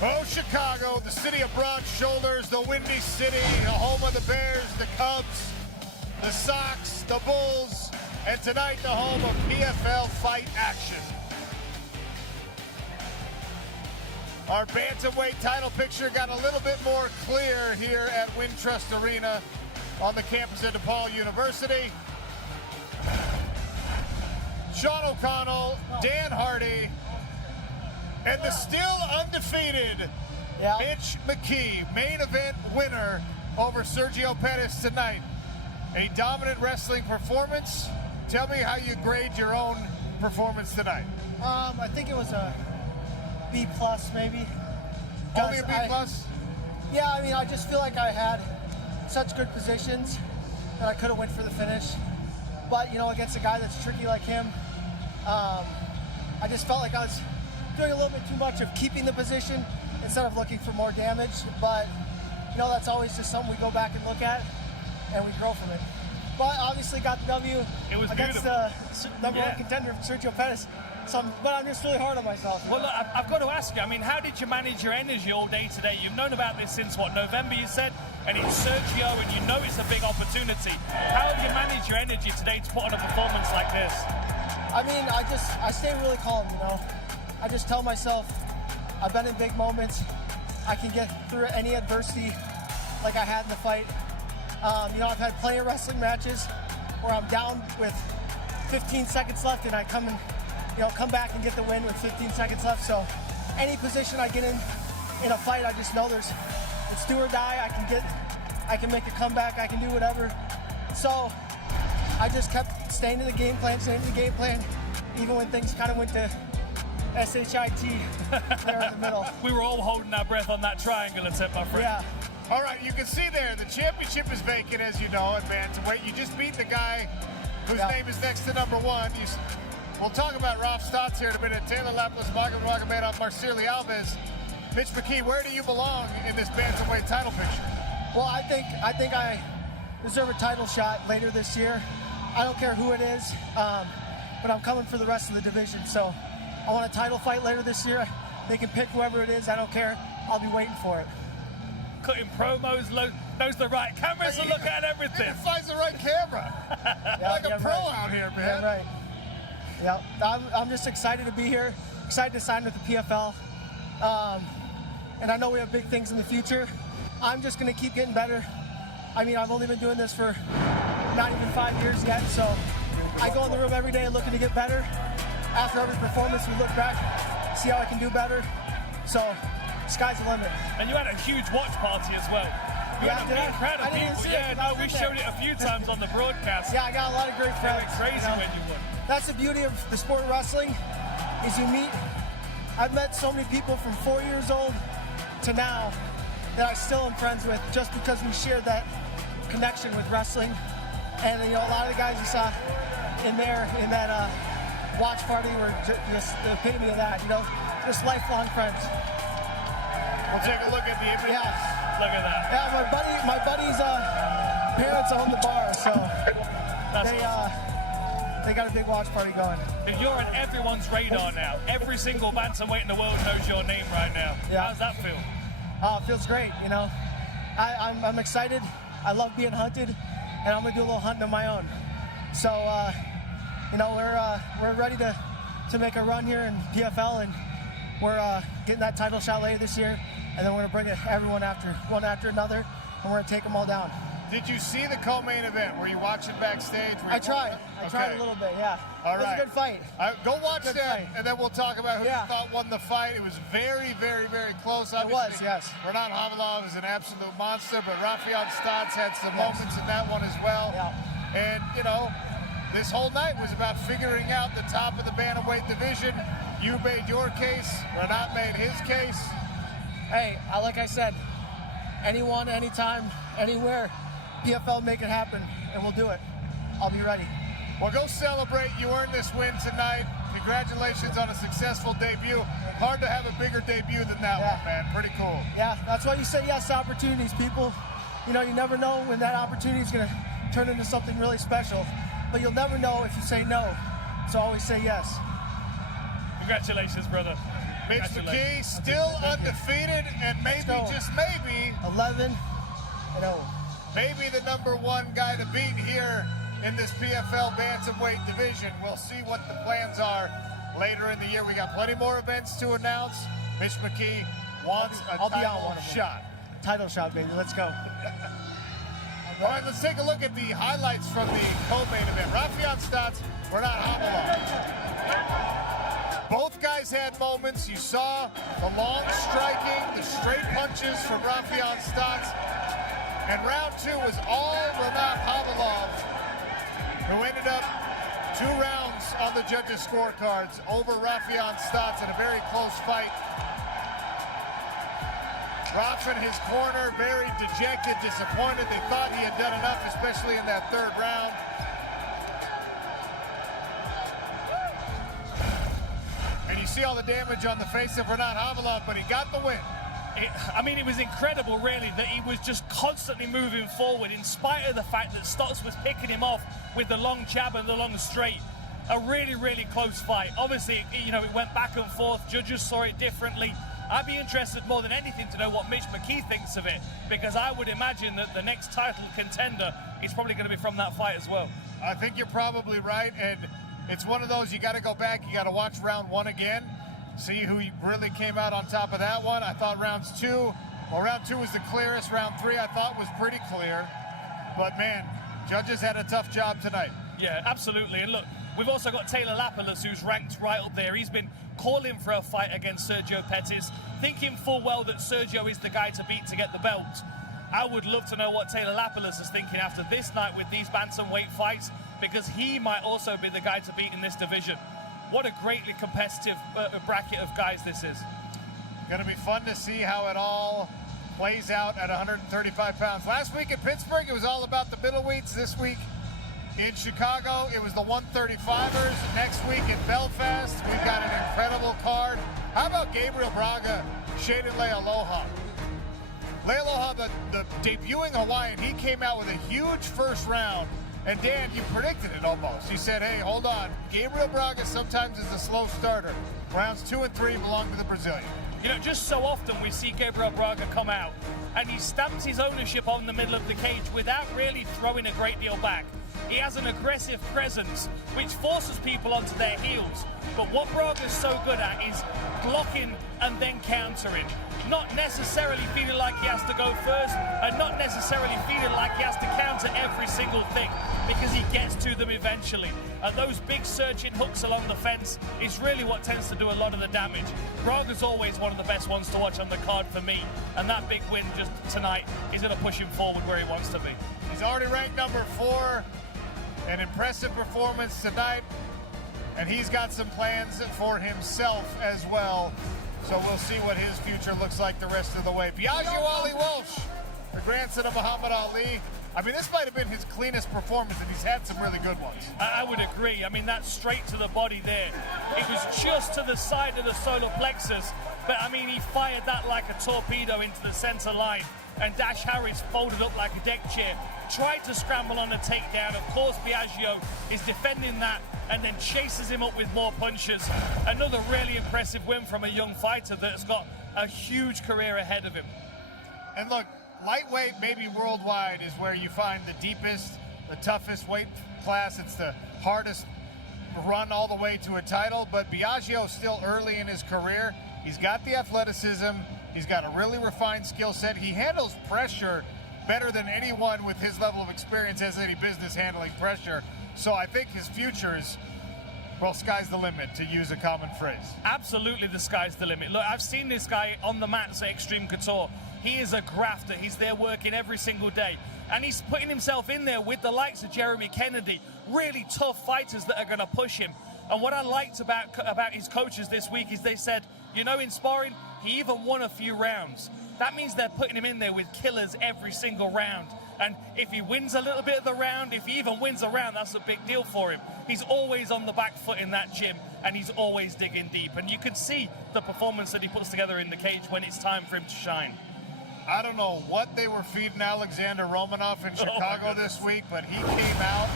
Oh, Chicago, the city of broad shoulders, the windy city, the home of the Bears, the Cubs, the Sox, the Bulls, and tonight the home of PFL fight action. Our bantamweight title picture got a little bit more clear here at Wintrust Arena on the campus of DePaul University. Sean O'Connell, Dan Hardy, and the still undefeated Mitch McKee, main event winner over Sergio Pettis tonight. A dominant wrestling performance. Tell me how you grade your own performance tonight. I think it was a B plus maybe. Only a B plus? Yeah, I mean, I just feel like I had such good positions that I could have went for the finish. But, you know, against a guy that's tricky like him, I just felt like I was doing a little bit too much of keeping the position instead of looking for more damage. But, you know, that's always just something we go back and look at, and we grow from it. But obviously got the W against the number one contender, Sergio Pettis. But I'm just really hard on myself. Well, look, I've got to ask you, I mean, how did you manage your energy all day today? You've known about this since, what, November, you said? And it's Sergio, and you know it's a big opportunity. How have you managed your energy today to put on a performance like this? I mean, I stay really calm, you know. I just tell myself, I've been in big moments. I can get through any adversity like I had in the fight. You know, I've had plenty of wrestling matches where I'm down with 15 seconds left and I come back and get the win with 15 seconds left. So any position I get in a fight, I just know it's do or die. I can make a comeback. I can do whatever. So I just kept staying in the game plan, even when things kind of went to SHIT there in the middle. We were all holding our breath on that triangle attempt, my friend. Yeah. All right, you can see there, the championship is vacant, as you know, at bantamweight. You just beat the guy whose name is next to number one. We'll talk about Ralph Stotts here in a minute. Taylor Lapis, Magomed Magomedov, Marceli Alves. Mitch McKee, where do you belong in this bantamweight title picture? Well, I think I deserve a title shot later this year. I don't care who it is, but I'm coming for the rest of the division. So I want a title fight later this year. They can pick whoever it is. I don't care. I'll be waiting for it. Cutting promos, knows the right cameras to look at everything. He finds the right camera. Like a pro out here, man. Yeah, right. Yeah, I'm just excited to be here. Excited to sign with the PFL. And I know we have big things in the future. I'm just going to keep getting better. I mean, I've only been doing this for not even 5 years yet, so I go in the room every day looking to get better. After every performance, we look back, see how I can do better. So, sky's the limit. And you had a huge watch party as well. You had a big crowd of people. Yeah, no, we showed it a few times on the broadcast. Yeah, I got a lot of great friends. It was crazy when you won. That's the beauty of the sport of wrestling, is you meet. I've met so many people from 4 years old to now that I still am friends with, just because we shared that connection with wrestling. And you know, a lot of the guys you saw in that watch party were just the epitome of that. You know, just lifelong friends. We'll take a look at the images. Yeah. Look at that. Yeah, my buddy's parents own the bar, so they got a big watch party going. You're on everyone's radar now. Every single bantamweight in the world knows your name right now. Yeah. How does that feel? It feels great, you know. I'm excited. I love being hunted, and I'm gonna do a little hunting of my own. So, you know, we're ready to make a run here in PFL, and we're getting that title shot later this year, and then we're gonna bring it everyone one after another, and we're gonna take them all down. Did you see the co-main event? Were you watching backstage? I tried a little bit, yeah. All right. It was a good fight. Go watch that, and then we'll talk about who you thought won the fight. It was very, very, very close. Obviously, it was, yes. Renan Havilov is an absolute monster, but Rafael Stotts had some moments in that one as well. Yeah. And, you know, this whole night was about figuring out the top of the bantamweight division. You made your case. Renan made his case. Hey, like I said, anyone, anytime, anywhere, PFL make it happen, and we'll do it. I'll be ready. Well, go celebrate. You earned this win tonight. Congratulations on a successful debut. Hard to have a bigger debut than that one, man. Pretty cool. Yeah, that's why you say yes to opportunities, people. You know, you never know when that opportunity is going to turn into something really special, but you'll never know if you say no. So always say yes. Congratulations, brother. Mitch McKee still undefeated, and maybe, just maybe, 11-0. Maybe the #1 guy to beat here in this PFL bantamweight division. We'll see what the plans are later in the year. We got plenty more events to announce. Mitch McKee wants a title shot. Title shot, baby. Let's go. All right, let's take a look at the highlights from the co-main event. Rafion Stotts, Bernat Hamalov. Both guys had moments. You saw the long striking, the straight punches from Rafion Stotts. And round 2 was all Bernat Hamalov, who ended up 2 rounds on the judges' scorecards over Rafion Stotts in a very close fight. Raf in his corner, very dejected, disappointed. They thought he had done enough, especially in that 3rd round. And you see all the damage on the face of Bernat Hamalov, but he got the win. It was incredible, really, that he was just constantly moving forward in spite of the fact that Stotts was picking him off with the long jab and the long straight. A really, really close fight. Obviously, it went back and forth. Judges saw it differently. I'd be interested more than anything to know what Mitch McKee thinks of it, because I would imagine that the next title contender is probably going to be from that fight as well. I think you're probably right, and it's one of those you got to go back, you got to watch round 1 again, see who really came out on top of that one. I thought round 2 was the clearest. Round 3 I thought was pretty clear, but man, judges had a tough job tonight. Yeah, absolutely. And look, we've also got Taylor Lapalus, who's ranked right up there. He's been calling for a fight against Sergio Pettis, thinking full well that Sergio is the guy to beat to get the belt. I would love to know what Taylor Lapalus is thinking after this night with these bantamweight fights, because he might also be the guy to beat in this division. What a greatly competitive bracket of guys this is. Going to be fun to see how it all plays out at 135 pounds. Last week in Pittsburgh, it was all about the middleweights. This week in Chicago, it was the 135ers. Next week in Belfast, we've got an incredible card. How about Gabriel Braga, Shaden Lealoha? Lealoha, the debuting Hawaiian, he came out with a huge first round. And Dan, you predicted it almost. You said, hey, hold on. Gabriel Braga sometimes is a slow starter. Rounds 2 and 3 belong to the Brazilian. Just so often we see Gabriel Braga come out and he stamps his ownership on the middle of the cage without really throwing a great deal back. He has an aggressive presence which forces people onto their heels. But what Braga's so good at is blocking and then countering. Not necessarily feeling like he has to go first, and not necessarily feeling like he has to counter every single thing, because he gets to them eventually. And those big searching hooks along the fence is really what tends to do a lot of the damage. Braga's always one of the best ones to watch on the card for me, and that big win just tonight is going to push him forward where he wants to be. He's already ranked number 4. An impressive performance tonight, and he's got some plans for himself as well. So we'll see what his future looks like the rest of the way. Biagio Ali Walsh, the grandson of Muhammad Ali. This might have been his cleanest performance, and he's had some really good ones. I would agree. That's straight to the body there. It was just to the side of the solar plexus, but he fired that like a torpedo into the center line. And Dash Harris folded up like a deck chair, tried to scramble on a takedown. Of course, Biagio is defending that and then chases him up with more punches. Another really impressive win from a young fighter that's got a huge career ahead of him. And look, lightweight, maybe worldwide, is where you find the deepest, the toughest weight class. It's the hardest run all the way to a title, but Biagio's still early in his career. He's got the athleticism. He's got a really refined skill set. He handles pressure better than anyone with his level of experience has any business handling pressure. So I think his future is, well, sky's the limit, to use a common phrase. Absolutely, the sky's the limit. Look, I've seen this guy on the mats at Extreme Couture. He is a grafter. He's there working every single day. And he's putting himself in there with the likes of Jeremy Kennedy, really tough fighters that are going to push him. And what I liked about his coaches this week is they said, in sparring, he even won a few rounds. That means they're putting him in there with killers every single round. And if he wins a little bit of the round, if he even wins a round, that's a big deal for him. He's always on the back foot in that gym, and he's always digging deep. And you can see the performance that he puts together in the cage when it's time for him to shine. I don't know what they were feeding Alexander Romanov in Chicago this week, but he came out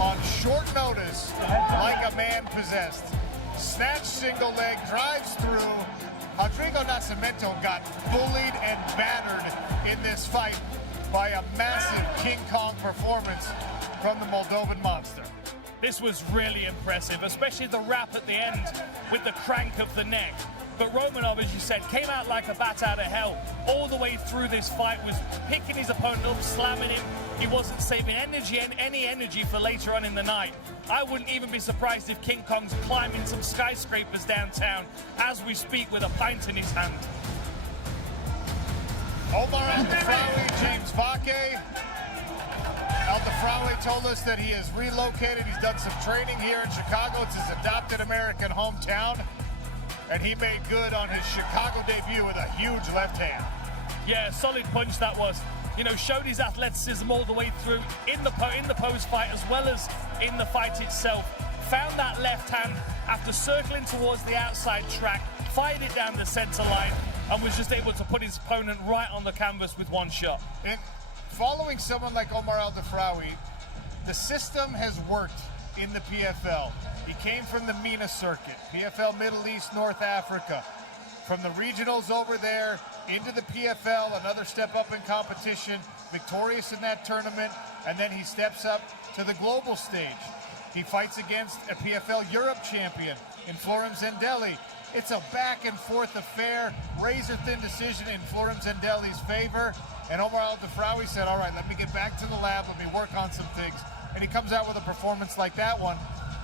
on short notice like a man possessed. Snatch single leg, drives through, Rodrigo Nascimento got bullied and battered in this fight by a massive King Kong performance from the Moldovan monster. This was really impressive, especially the wrap at the end with the crank of the neck. But Romanov, as you said, came out like a bat out of hell. All the way through this fight, was picking his opponent up, slamming him. He wasn't saving any energy for later on in the night. I wouldn't even be surprised if King Kong's climbing some skyscrapers downtown as we speak with a pint in his hand. Omar Al-Dafrawi, James Vake. Al-Dafrawi told us that he has relocated. He's done some training here in Chicago. It's his adopted American hometown. And he made good on his Chicago debut with a huge left hand. Yeah, solid punch that was. You know, showed his athleticism all the way through in the post fight as well as in the fight itself. Found that left hand after circling towards the outside track, fired it down the center line, and was just able to put his opponent right on the canvas with one shot. And following someone like Omar Al-Dafrawi, the system has worked in the PFL. He came from the MENA circuit, PFL Middle East, North Africa. From the regionals over there into the PFL, another step up in competition, victorious in that tournament, and then he steps up to the global stage. He fights against a PFL Europe champion in Florem Zendelli. It's a back and forth affair, razor-thin decision in Florem Zendeli's favor. And Omar Al-Dafrawi said, all right, let me get back to the lab, let me work on some things. And he comes out with a performance like that one.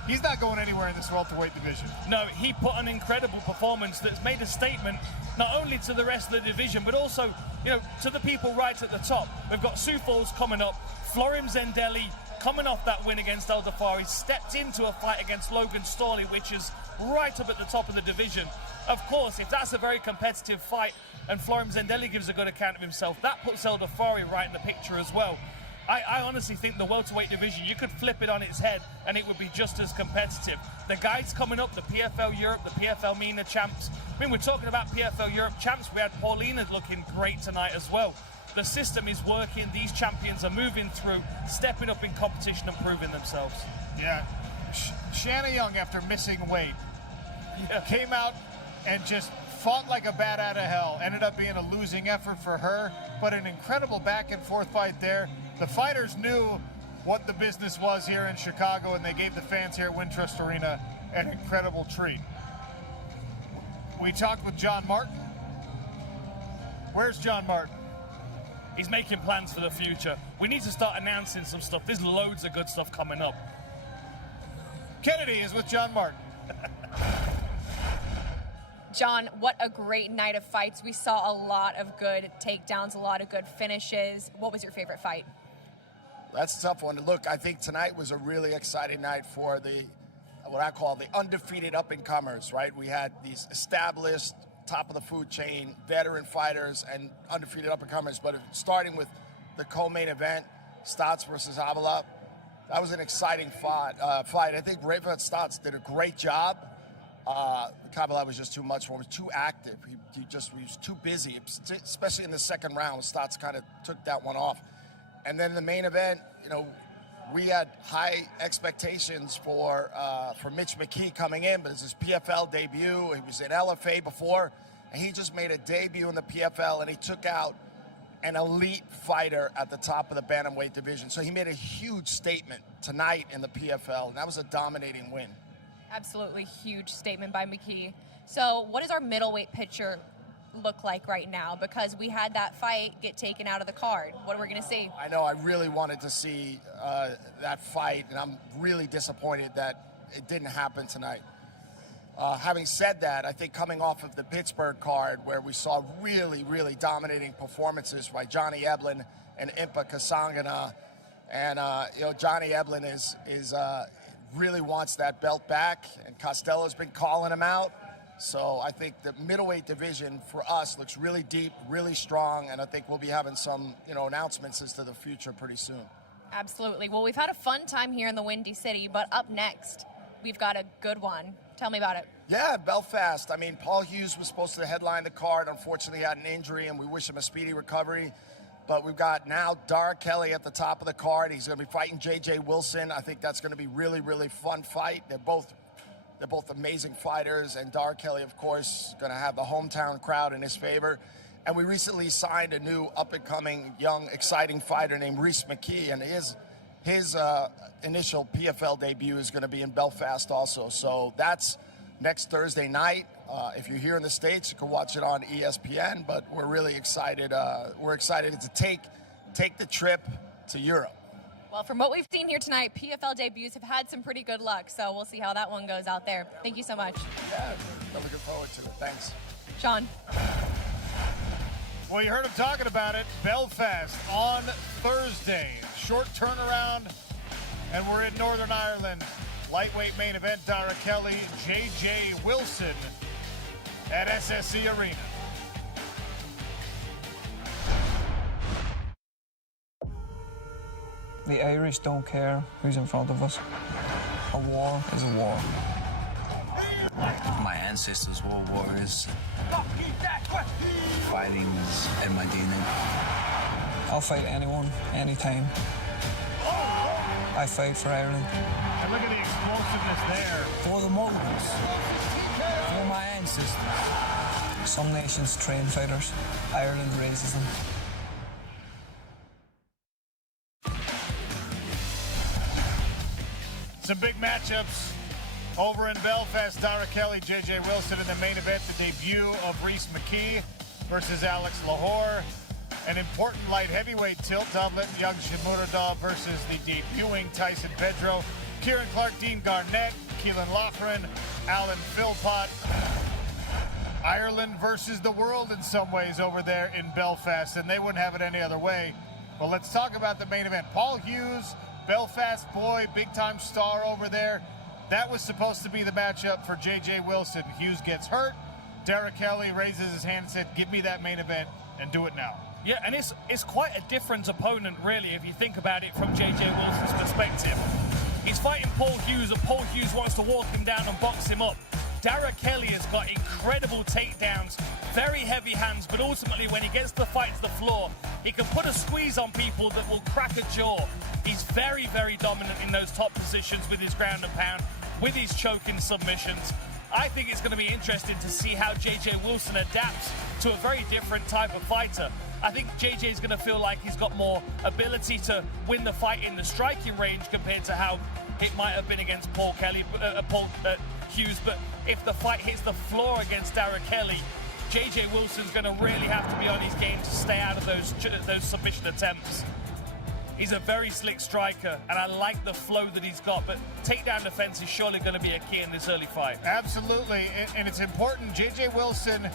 He's not going anywhere in this welterweight division. No, he put an incredible performance that's made a statement not only to the rest of the division, but also, you know, to the people right at the top. We've got Sioux Falls coming up, Florem Zendelli coming off that win against Al-Dafrawi, stepped into a fight against Logan Storley, which is right up at the top of the division. Of course, if that's a very competitive fight and Florem Zendelli gives a good account of himself, that puts Al-Dafrawi right in the picture as well. I honestly think the welterweight division, you could flip it on its head and it would be just as competitive. The guys coming up, the PFL Europe, the PFL MENA champs. I mean, we're talking about PFL Europe champs. We had Paulina looking great tonight as well. The system is working. These champions are moving through, stepping up in competition and proving themselves. Yeah. Shanna Young, after missing weight, came out and just fought like a bat out of hell. Ended up being a losing effort for her, but an incredible back and forth fight there. The fighters knew what the business was here in Chicago, and they gave the fans here at Wintrust Arena an incredible treat. We talked with John Martin. Where's John Martin? He's making plans for the future. We need to start announcing some stuff. There's loads of good stuff coming up. Kennedy is with John Martin. John, what a great night of fights. We saw a lot of good takedowns, a lot of good finishes. What was your favorite fight? That's a tough one. Look, I think tonight was a really exciting night for what I call the undefeated up-and-comers, right? We had these established, top of the food chain, veteran fighters and undefeated up-and-comers. But starting with the co-main event, Stotts versus Avila, that was an exciting fight. I think Rafa Stotts did a great job. Kabila was just too much for him. He was too active. He was too busy, especially in the second round. Stotts kind of took that one off. And then the main event, you know, we had high expectations for Mitch McKee coming in, but it's his PFL debut. He was in LFA before, and he just made a debut in the PFL, and he took out an elite fighter at the top of the bantamweight division. So he made a huge statement tonight in the PFL, and that was a dominating win. Absolutely huge statement by McKee. So what does our middleweight picture look like right now? Because we had that fight get taken out of the card. What are we going to see? I know I really wanted to see that fight, and I'm really disappointed that it didn't happen tonight. Having said that, I think coming off of the Pittsburgh card where we saw really, really dominating performances by Johnny Eblen and Impa Kasangana, and you know, Johnny Eblen is really wants that belt back, and Costello's been calling him out. So I think the middleweight division for us looks really deep, really strong, and I think we'll be having some, you know, announcements as to the future pretty soon. Absolutely. Well, we've had a fun time here in the Windy City, but up next, we've got a good one. Tell me about it. Yeah, Belfast. I mean, Paul Hughes was supposed to headline the card. Unfortunately, he had an injury, and we wish him a speedy recovery. But we've got now Dara Kelly at the top of the card. He's going to be fighting J.J. Wilson. I think that's going to be really, really fun fight. They're both They're both amazing fighters, and Dar Kelly, of course, going to have the hometown crowd in his favor. And we recently signed a new up-and-coming, young, exciting fighter named McKee, and his initial PFL debut is going to be in Belfast also. So that's next Thursday night. If you're here in the States, you can watch it on ESPN, but we're really excited. We're excited to take the trip to Europe. Well, from what we've seen here tonight, PFL debuts have had some pretty good luck, so we'll see how that one goes out there. Thank you so much. Yeah, I'm looking forward to it. Thanks. Sean. Well, you heard him talking about it. Belfast on Thursday. Short turnaround, and we're in Northern Ireland. Lightweight main event, Dara Kelly, J.J. Wilson at SSE Arena. The Irish don't care who's in front of us. A war is a war. My ancestors were warriors. Fighting is in my DNA. I'll fight anyone, anytime. I fight for Ireland. And look at the explosiveness there. For the Muggles. For my ancestors. Some nations train fighters. Ireland raises them. Some big matchups over in Belfast. Dara Kelly, J.J. Wilson in the main event. The debut of McKee versus Alex Lahore. An important light heavyweight tilt doublet. Young Shamuradov versus the debuting Tyson Pedro. Kieran Clark, Dean Garnett, Keelan Loughran, Alan Philpott. Ireland versus the world in some ways over there in Belfast, and they wouldn't have it any other way. Well, let's talk about the main event. Paul Hughes, Belfast boy, big-time star over there. That was supposed to be the matchup for J.J. Wilson. Hughes gets hurt. Dara Kelly raises his hand and said, give me that main event and do it now. Yeah, and it's quite a different opponent, really, if you think about it from J.J. Wilson's perspective. He's fighting Paul Hughes, and Paul Hughes wants to walk him down and box him up. Dara Kelly has got incredible takedowns, very heavy hands, but ultimately when he gets the fight to the floor, he can put a squeeze on people that will crack a jaw. He's very, very dominant in those top positions with his ground and pound, with his choking submissions. I think it's going to be interesting to see how J.J. Wilson adapts to a very different type of fighter. I think J.J. is going to feel like he's got more ability to win the fight in the striking range compared to how it might have been against Paul Hughes. But if the fight hits the floor against Dara Kelly, J.J. Wilson's going to really have to be on his game to stay out of those submission attempts. He's a very slick striker, and I like the flow that he's got, but takedown defense is surely going to be a key in this early fight. Absolutely, and it's important. J.J. Wilson,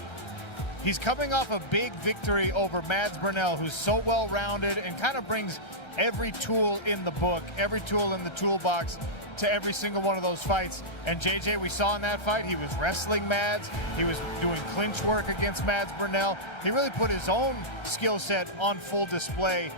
he's coming off a big victory over Mads Burnell, who's so well-rounded and kind of brings every tool in the book, every tool in the toolbox to every single one of those fights. And J.J., we saw in that fight, he was wrestling Mads. He was doing clinch work against Mads Burnell. He really put his own skill set on full display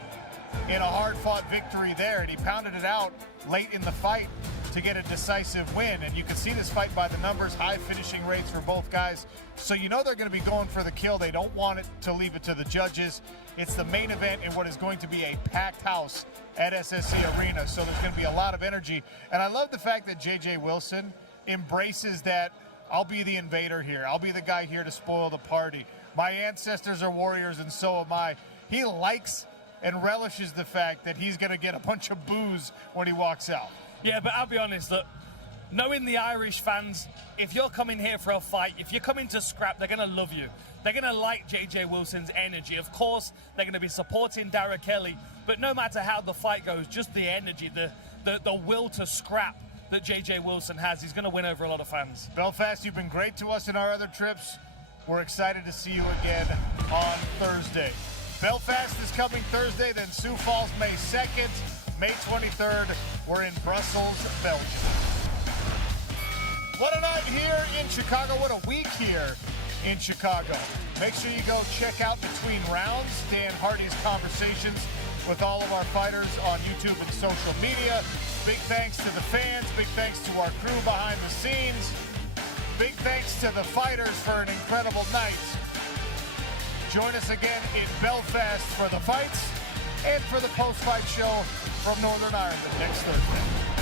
in a hard-fought victory there, and he pounded it out late in the fight to get a decisive win. And you can see this fight by the numbers, high finishing rates for both guys. So you know they're going to be going for the kill. They don't want it to leave it to the judges. It's the main event in what is going to be a packed house at SSE Arena, so there's going to be a lot of energy. And I love the fact that J.J. Wilson embraces that, I'll be the invader here. I'll be the guy here to spoil the party. My ancestors are warriors, and so am I. He likes and relishes the fact that he's going to get a bunch of boos when he walks out. Yeah, but I'll be honest, look, knowing the Irish fans, if you're coming here for a fight, if you're coming to scrap, they're going to love you. They're going to like J.J. Wilson's energy. Of course, they're going to be supporting Dara Kelly, but no matter how the fight goes, just the energy, the will to scrap that J.J. Wilson has, he's going to win over a lot of fans. Belfast, you've been great to us in our other trips. We're excited to see you again on Thursday. Belfast is coming Thursday, then Sioux Falls May 2nd. May 23rd, we're in Brussels, Belgium. What a night here in Chicago. What a week here in Chicago. Make sure you go check out Between Rounds, Dan Hardy's conversations with all of our fighters on YouTube and social media. Big thanks to the fans. Big thanks to our crew behind the scenes. Big thanks to the fighters for an incredible night. Join us again in Belfast for the fights and for the post-fight show from Northern Ireland next Thursday.